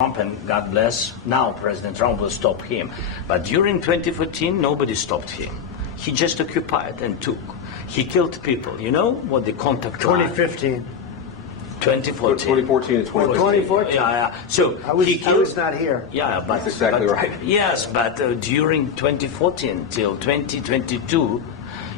Trump, and God bless, now President Trump will stop him. But during 2014, nobody stopped him. He just occupied and took. He killed people. You know what the contact 2015. 2014. 2014 and 2014. Yeah. So I was not here. Yeah, but that's exactly right. Yes, but during 2014 till 2022,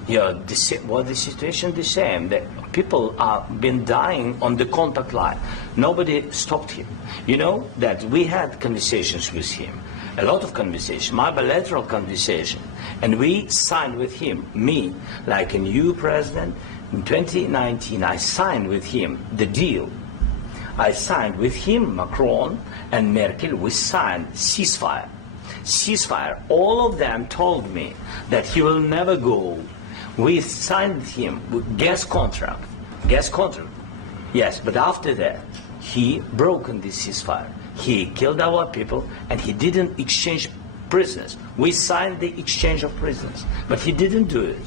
yeah, the situation the same. The people have been dying on the contact line. Nobody stopped him. You know that we had conversations with him, a lot of conversation, my bilateral conversation, and we signed with him, me, like a new president. In 2019, I signed with him the deal. I signed with him, Macron and Merkel, we signed ceasefire. Ceasefire. All of them told me that he will never go. We signed with him with gas contract. Yes, but after that, he broken this ceasefire. He killed our people and he didn't exchange prisoners. We signed the exchange of prisoners, but he didn't do it.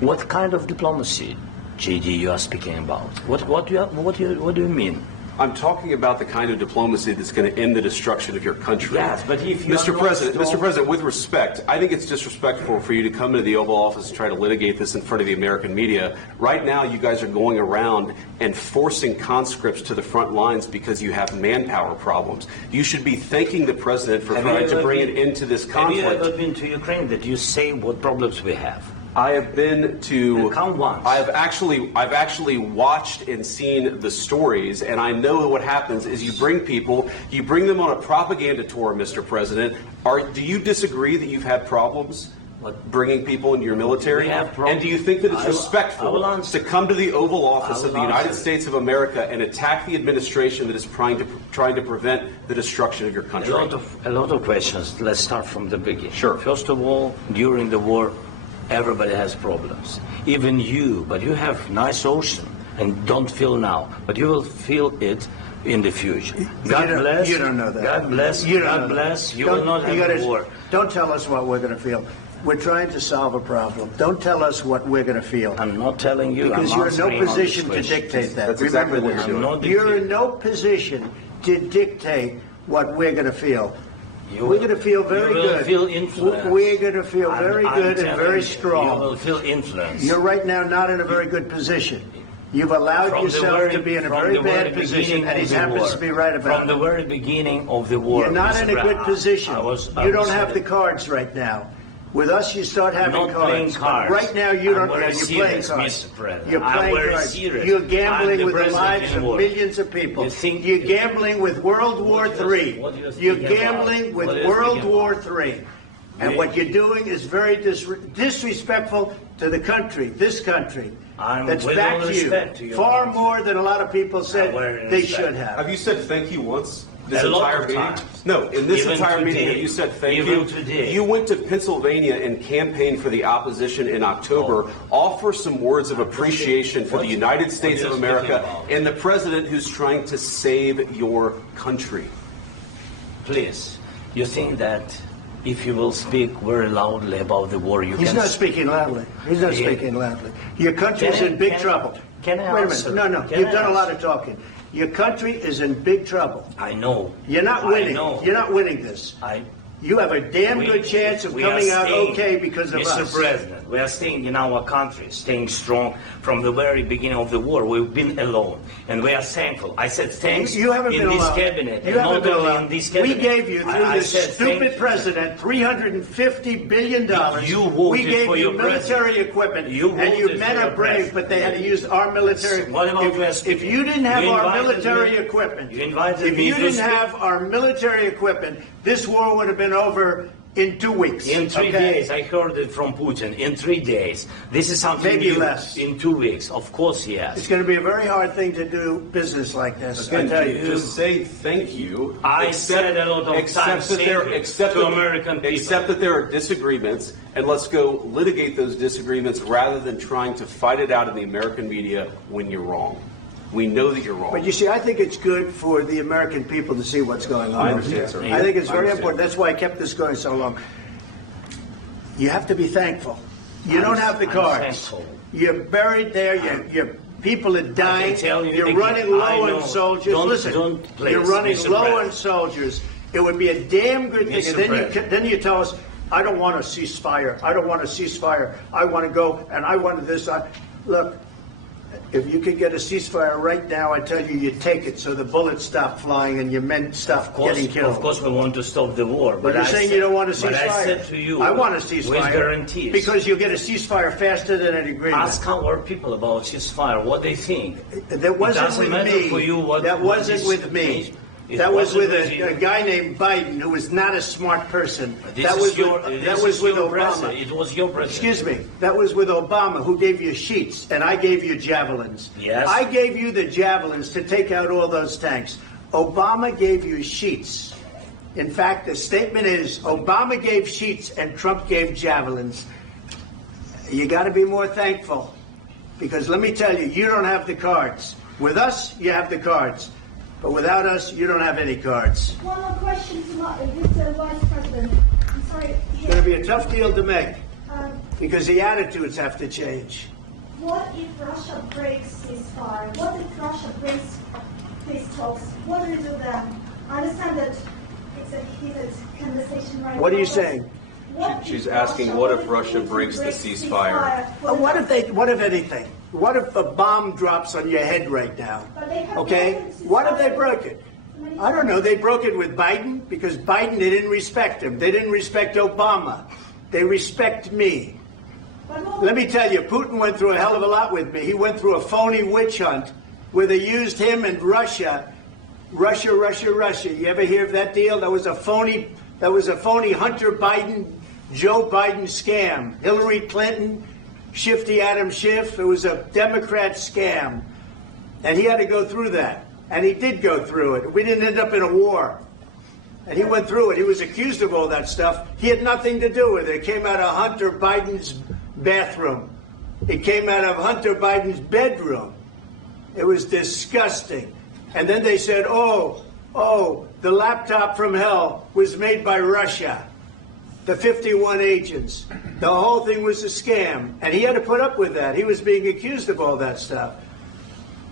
What kind of diplomacy, JD, you are speaking about? What do you mean? I'm talking about the kind of diplomacy that's going to end the destruction of your country. Yes, but if you Mr. President, with respect, I think it's disrespectful for you to come into the Oval Office and try to litigate this in front of the American media. Right now, you guys are going around and forcing conscripts to the front lines because you have manpower problems. You should be thanking the President for trying to bring an end to this conflict. Have you ever been to Ukraine that you say what problems we have? I have been to. Count once. I've actually watched and seen the stories, and I know what happens is you bring them on a propaganda tour, Mr. President. Do you disagree that you've had problems bringing people into your military? We have problems. And do you think that it's respectful to come to the Oval Office of the United States of America and attack the administration that is trying to prevent the destruction of your country? A lot of questions. Let's start from the beginning. Sure. First of all, during the war, everybody has problems, even you, but you have nice ocean and don't feel now, but you will feel it in the future. God bless. You don't know that. God bless. God bless. You will not have war. Don't tell us what we're going to feel. We're trying to solve a problem. Don't tell us what we're going to feel. I'm not telling you. Because you're in no position to dictate that. That's exactly what Remember you're doing. this. You're in no position to dictate what we're going to feel. We're going to feel very good. You will feel influence. We're going to feel very good and very strong. You will feel influence. You're right now not in a very good position. You've allowed yourself to be in a very bad position, and he happens to be right about it. From the very beginning of the war. You're not in a good position. You don't have the cards right now. With us, you start having cards. Right now, you don't. You're playing cards. You're playing cards. You're gambling with the lives of millions of people. You're gambling with World War III. You're gambling with World War III. And what you're doing is very disrespectful to the country, this country, that's back to you, far more than a lot of people said they should have. Have you said thank you once? This entire meeting? No, in this entire meeting, have you said thank you? Today. You went to Pennsylvania and campaigned for the opposition in October. Offer some words of appreciation for the United States of America and the president who's trying to save your country. Please, you think that if you will speak very loudly about the war, you can... He's not speaking loudly. He's not speaking loudly. Your country's in big trouble. Can I Wait a answer? minute. No. You've done a lot of talking. Your country is in big trouble. I know. You're not winning. You're not winning this. You have a damn good chance of coming out okay because of us. Mr. President, we are staying in our country, staying strong from the very beginning of the war. We've been alone, and we are thankful. I said thanks you haven't in been this alone. cabinet. You haven't been alone. In this cabinet. We gave you, through this stupid president, $350 billion. You voted we gave for you your military equipment, and your men are brave, but they had to use our military. What about if you didn't have our military equipment, this war would have been over in 2 weeks. In 3 days, I heard it from Putin. In 3 days, this is something maybe new. Less. In 2 weeks, of course, yes. It's going to be a very hard thing to do business like this. Again, I tell you, just say thank you. I said a lot of times to American people. Accept that there are disagreements, and let's go litigate those disagreements rather than trying to fight it out in the American media when you're wrong. We know that you're wrong. But you see, I think it's good for the American people to see what's going on. I understand, sir. I think it's very important. That's why I kept this going so long. You have to be thankful. You don't have the cards. You're buried there. You're People are dying. You're running low on soldiers. Listen, you're running low on soldiers. It would be a damn good thing. And then you tell us, I don't want a ceasefire. I don't want a ceasefire. I want to go, and I want this. Look, if you could get a ceasefire right now, I tell you, you take it so the bullets stop flying and your men stop getting killed. Of course, we want to stop the war. But you're saying you don't want a ceasefire. But I said to you, I want a ceasefire. With guarantees. Because you'll get a ceasefire faster than an agreement. Ask our people about ceasefire, what they think. That wasn't with me. That wasn't with me. That was with a guy named Biden, who was not a smart person. That was with Obama. It was your president. Excuse me. That was with Obama, who gave you sheets, and I gave you javelins. Yes. I gave you the javelins to take out all those tanks. Obama gave you sheets. In fact, the statement is Obama gave sheets and Trump gave javelins. You got to be more thankful, because let me tell you, you don't have the cards. With us, you have the cards. But without us, you don't have any cards. One more question to Mr. Vice President. I'm sorry. It's going to be a tough deal to make because the attitudes have to change. What if Russia breaks ceasefire? What if Russia breaks peace talks? What do we do then? I understand that it's a heated conversation right now. What are you saying? She's asking, what if Russia breaks the ceasefire? What if anything? What if a bomb drops on your head right now? Okay? What if they broke it? I don't know. They broke it with Biden because Biden, they didn't respect him. They didn't respect Obama. They respect me. Let me tell you, Putin went through a hell of a lot with me. He went through a phony witch hunt where they used him and Russia. Russia. You ever hear of that deal? That was a phony Hunter Biden, Joe Biden scam. Hillary Clinton, Shifty Adam Schiff. It was a Democrat scam. And he had to go through that. And he did go through it. We didn't end up in a war. And he went through it. He was accused of all that stuff. He had nothing to do with it. It came out of Hunter Biden's bathroom. It came out of Hunter Biden's bedroom. It was disgusting. And then they said, oh, the laptop from hell was made by Russia. The 51 agents. The whole thing was a scam. And he had to put up with that. He was being accused of all that stuff.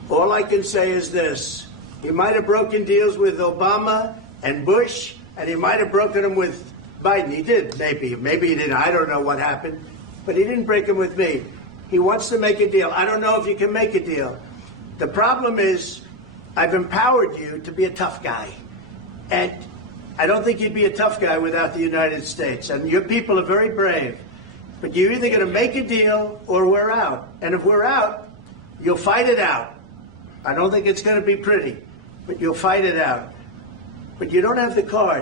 All I can say is this. He might have broken deals with Obama and Bush, and he might have broken them with Biden. He did, maybe. Maybe he didn't. I don't know what happened. But he didn't break them with me. He wants to make a deal. I don't know if you can make a deal. The problem is I've empowered you to be a tough guy. And I don't think you'd be a tough guy without the United States. And your people are very brave. But you're either going to make a deal or we're out. And if we're out, you'll fight it out. I don't think it's going to be pretty, but you'll fight it out. But you don't have the card.